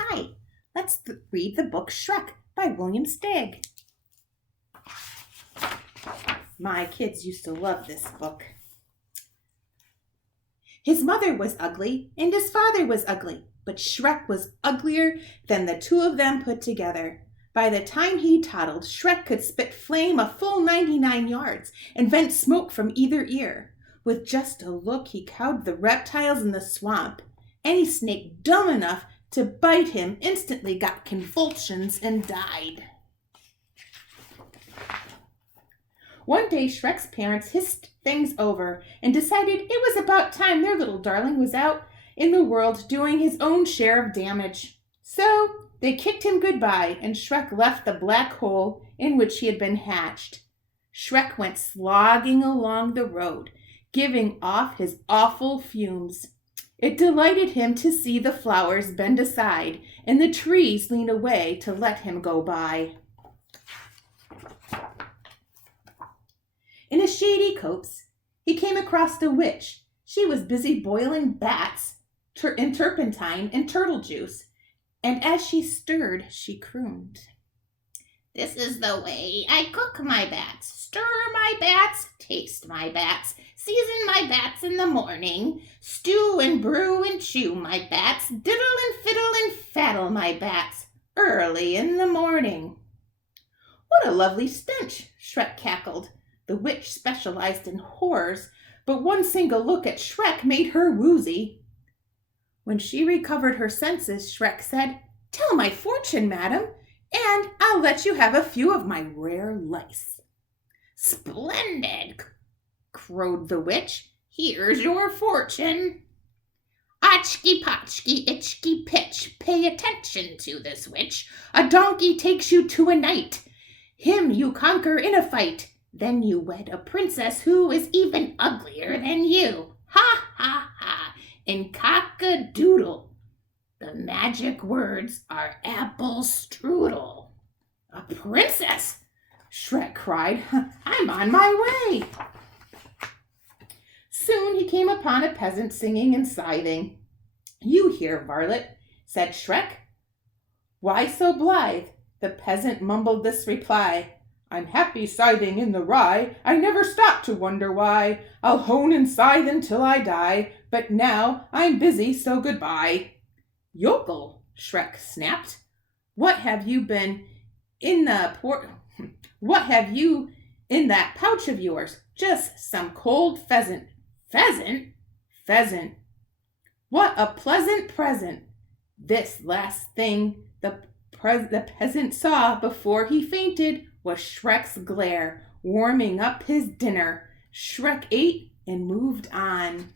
Hi, let's read the book Shrek by William Stigg. My kids used to love this book. His mother was ugly and his father was ugly, but Shrek was uglier than the two of them put together. By the time he toddled, Shrek could spit flame a full 99 yards and vent smoke from either ear. With just a look, he cowed the reptiles in the swamp. Any snake dumb enough to bite him instantly got convulsions and died. One day, Shrek's parents hissed things over and decided it was about time their little darling was out in the world doing his own share of damage. So they kicked him goodbye, and Shrek left the black hole in which he had been hatched. Shrek went slogging along the road, giving off his awful fumes. It delighted him to see the flowers bend aside and the trees lean away to let him go by. In a shady copse, he came across a witch. She was busy boiling bats in turpentine and turtle juice, and as she stirred, she crooned. "This is the way I cook my bats. Stir my bats, taste my bats, season my bats in the morning, stew and brew and chew my bats, diddle and fiddle and faddle my bats, early in the morning." "What a lovely stench," Shrek cackled. The witch specialized in horrors, but one single look at Shrek made her woozy. When she recovered her senses, Shrek said, "Tell my fortune, madam, and I'll let you have a few of my rare lice." "Splendid," crowed the witch. "Here's your fortune." "Otchky potchky itchky pitch, pay attention to this witch. A donkey takes you to a knight. Him you conquer in a fight. Then you wed a princess who is even uglier than you. Ha, ha, ha, and cock-a-doodle. The magic words are apple strudel." "A princess!" Shrek cried. "I'm on my way." Soon he came upon a peasant singing and scything. "You here, varlet," said Shrek. "Why so blithe?" The peasant mumbled this reply. "I'm happy scything in the rye. I never stop to wonder why. I'll hone and scythe until I die. But now I'm busy, so goodbye." "Yokel," Shrek snapped. What have you in that pouch of yours?" "Just some cold pheasant." "Pheasant?" "Pheasant." "What a pleasant present." This last thing the peasant saw before he fainted was Shrek's glare, warming up his dinner. Shrek ate and moved on.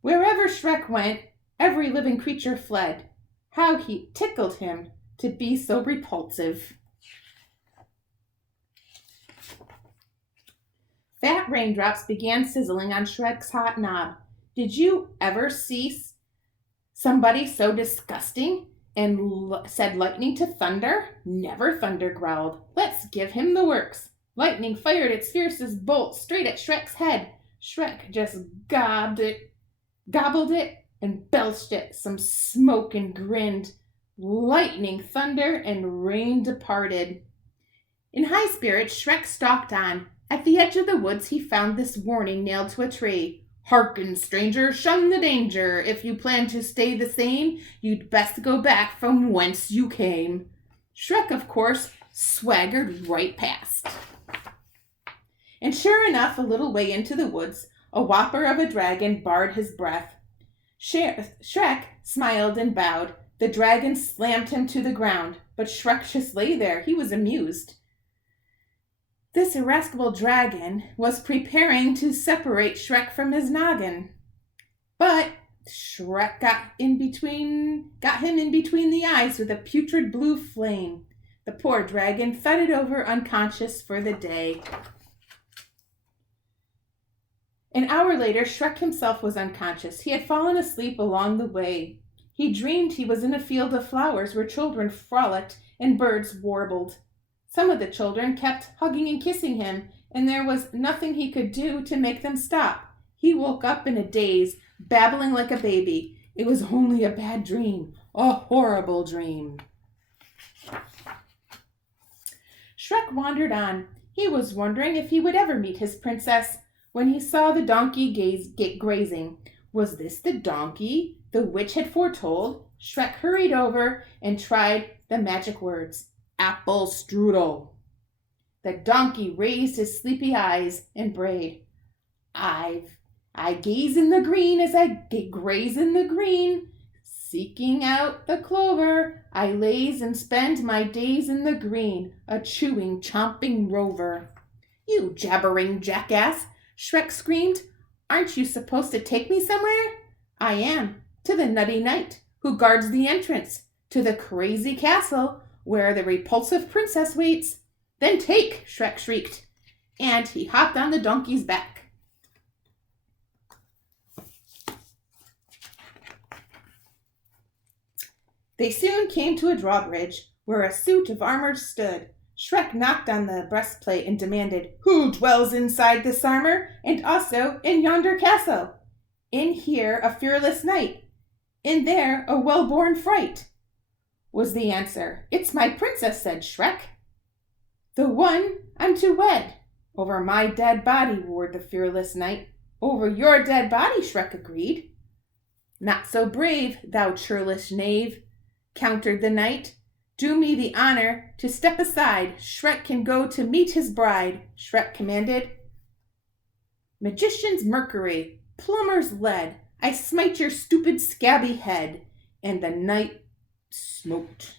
Wherever Shrek went, every living creature fled. How he tickled him to be so repulsive. Fat raindrops began sizzling on Shrek's hot knob. Did you ever see somebody so disgusting? And said lightning to thunder? Never, Thunder growled. "Let's give him the works." Lightning fired its fiercest bolt straight at Shrek's head. Shrek just gobbled it, and belched it some smoke and grinned. Lightning, thunder, and rain departed. In high spirits, Shrek stalked on. At the edge of the woods, he found this warning nailed to a tree. "Hearken, stranger, shun the danger. If you plan to stay the same, you'd best go back from whence you came." Shrek, of course, swaggered right past. And sure enough, a little way into the woods, a whopper of a dragon barred his breath. Shrek smiled and bowed. The dragon slammed him to the ground, but Shrek just lay there. He was amused. This irascible dragon was preparing to separate Shrek from his noggin. But Shrek got him in between the eyes with a putrid blue flame. The poor dragon thudded over unconscious for the day. An hour later, Shrek himself was unconscious. He had fallen asleep along the way. He dreamed he was in a field of flowers where children frolicked and birds warbled. Some of the children kept hugging and kissing him, and there was nothing he could do to make them stop. He woke up in a daze, babbling like a baby. It was only a bad dream, a horrible dream. Shrek wandered on. He was wondering if he would ever meet his princess when he saw the donkey grazing. Was this the donkey the witch had foretold? Shrek hurried over and tried the magic words. Apple strudel. The donkey raised his sleepy eyes and brayed. I gaze in the green as I graze in the green. Seeking out the clover, I laze and spend my days in the green, a chewing, chomping rover. You jabbering jackass, Shrek screamed. Aren't you supposed to take me somewhere? I am, to the nutty knight who guards the entrance, to the crazy castle where the repulsive princess waits. Then take, Shrek shrieked, and he hopped on the donkey's back. They soon came to a drawbridge where a suit of armor stood. Shrek knocked on the breastplate and demanded, Who dwells inside this armor, and also in yonder castle? In here a fearless knight, in there a well-born fright, was the answer. It's my princess, said Shrek, the one I'm to wed. Over my dead body, roared the fearless knight. Over your dead body, Shrek agreed. Not so brave, thou churlish knave, countered the knight. Do me the honor to step aside. Shrek can go to meet his bride, Shrek commanded. Magician's mercury, plumber's lead, I smite your stupid scabby head. And the knight smoked.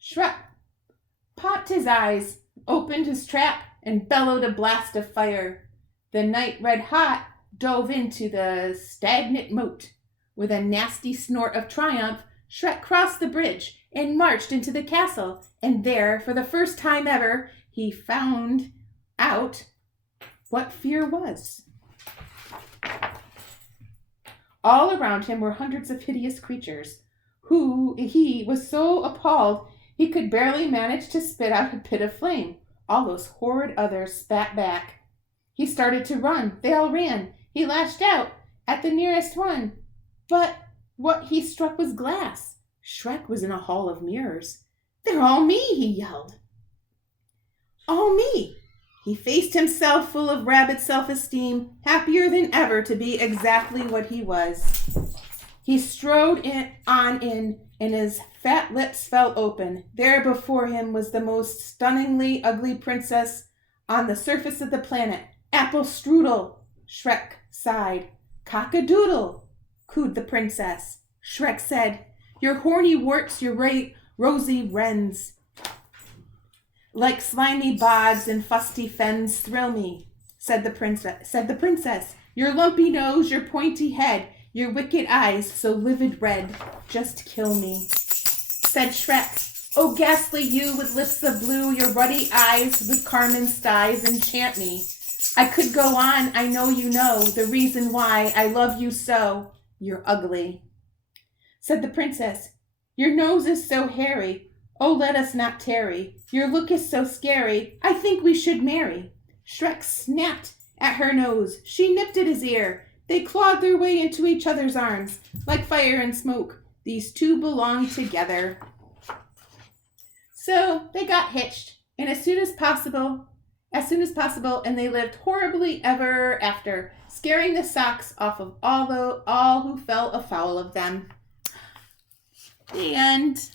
Shrek popped his eyes, opened his trap, and bellowed a blast of fire. The knight, red hot, dove into the stagnant moat. With a nasty snort of triumph, Shrek crossed the bridge and marched into the castle, and there, for the first time ever, he found out what fear was. All around him were hundreds of hideous creatures, who he was so appalled he could barely manage to spit out a pit of flame. All those horrid others spat back. He started to run. They all ran. He lashed out at the nearest one. But what he struck was glass. Shrek was in a hall of mirrors. They're all me, he yelled. All me. He faced himself full of rabid self-esteem, happier than ever to be exactly what he was. He strode in, and his fat lips fell open. There before him was the most stunningly ugly princess on the surface of the planet. Apple strudel, Shrek sighed. Cock-a-doodle, cooed the princess. Shrek said, Your horny warts, your rosy wrens, like slimy bogs and fusty fens, thrill me, said the princess. Your lumpy nose, your pointy head, your wicked eyes, so livid red, just kill me, said Shrek. Oh, ghastly you with lips of blue, your ruddy eyes with carmine styes enchant me. I could go on, I know you know the reason why I love you so. You're ugly, said the princess. Your nose is so hairy. Oh, let us not tarry. Your look is so scary. I think we should marry. Shrek snapped at her nose. She nipped at his ear. They clawed their way into each other's arms. Like fire and smoke, these two belonged together. So they got hitched, and as soon as possible, and they lived horribly ever after, scaring the socks off of all who fell afoul of them. The end.